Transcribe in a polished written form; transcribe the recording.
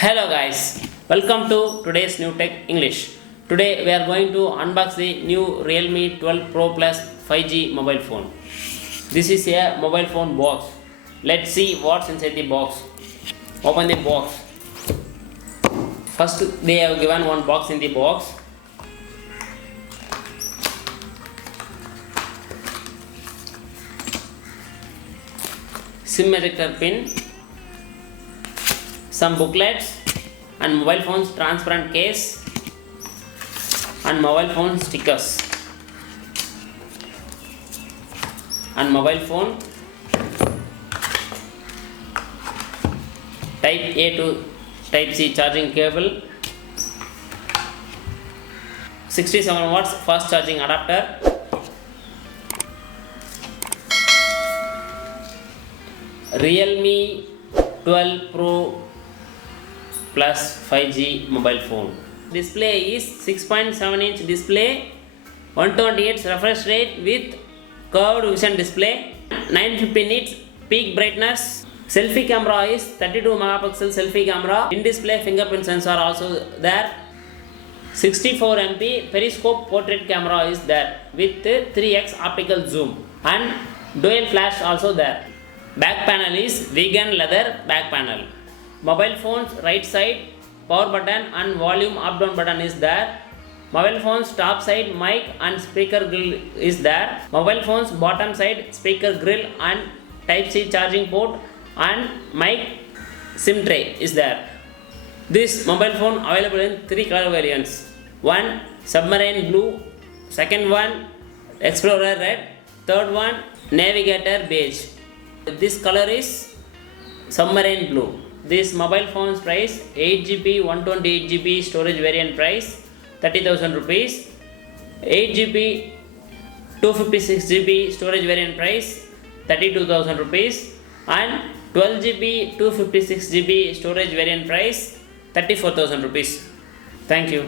Hello guys, welcome to today's new tech English. Today we are going to unbox the new Realme 12 Pro Plus 5G mobile phone. This is a mobile phone box. Let's see what's inside the box. Open the box. First they have given one box in the box. SIM ejector pin, some booklets and mobile phone's transparent case and mobile phone stickers and mobile phone type A to type C charging cable, 67 watts fast charging adapter, Realme 12 Pro Plus 5G mobile phone. Display is 6.7 inch display, 128 refresh rate with curved vision display, 950 nits peak brightness. Selfie camera is 32 megapixel selfie camera. In display fingerprint sensor also there. 64 MP periscope portrait camera is there with 3x optical zoom and dual flash also there. Back panel is vegan leather back panel. Mobile phone's right side power button and volume up down button is there. Mobile phone's top side mic and speaker grill is there. Mobile phone's bottom side speaker grill and type C charging port and mic SIM tray is there. This mobile phone available in 3 color variants. One submarine blue, second one explorer red, third one navigator beige. This color is submarine blue. This mobile phone's price 8GB 128GB storage variant price 30,000 rupees, 8GB 256GB storage variant price 32,000 rupees and 12GB 256GB storage variant price 34,000 rupees. Thank you.